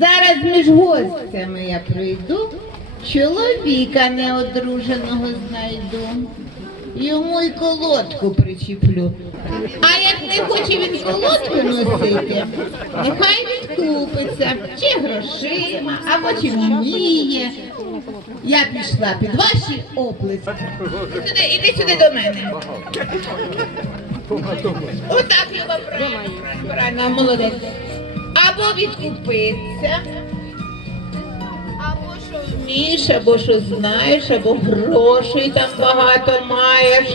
Зараз між гостями я прийду, чоловіка неодруженого знайду. Йому й колодку причіплю. А як не хоче він колодку носити, нехай відкупиться чи грошима, або чи вміє. Я пішла під ваші оплески. Сюди, іди сюди до мене. Отак, Люба, правильно, правильно, молодець. Або відкупиться, або що вмієш, або що знаєш, або грошей там багато маєш.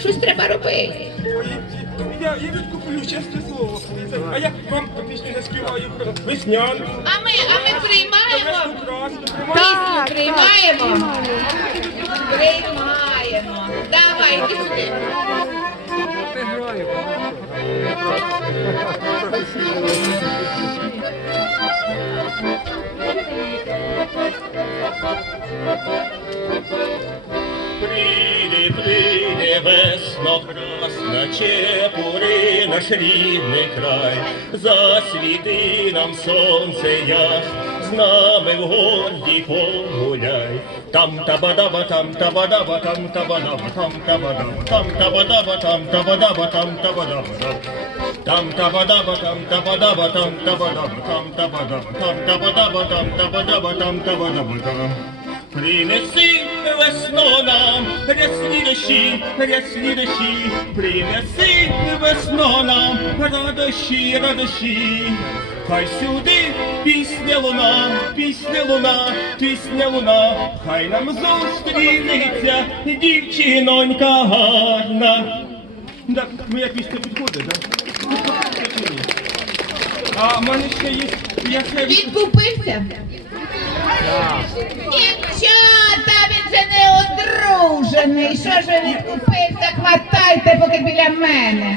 Щось треба робити. Я, я відкуплю, чесне слово. А я вам пісню заспіваю про весняну. А ми, а ми приймаємо. Пісню приймаємо. Приймаємо. Давай, іди сюди. Прийди, прийди, весно красна, чепури наш рідний край, засвіти нам сонце яс, з нами в горді погуляй. Там табадаба, там табадаба, там табадаба, там табадаба, там табадаба, там табадаба, там табадаба. Там табадаба, там табадаба, там табадаба, там табадаба, там табадаба, там табадаба, там табадаба. Принеси весно нам рясні дощі, рясні дощі, принеси весно нам радощі, радощі. Хай сюди пісня луна, пісня луна, пісня луна, хай нам зустрінеться дівчинонька гарна. Да, моя пісня підходить, так? А в мене ще є. Я ще. Відкупився? Не одружений. Що ж ви відкупився? Хватайте, поки біля мене.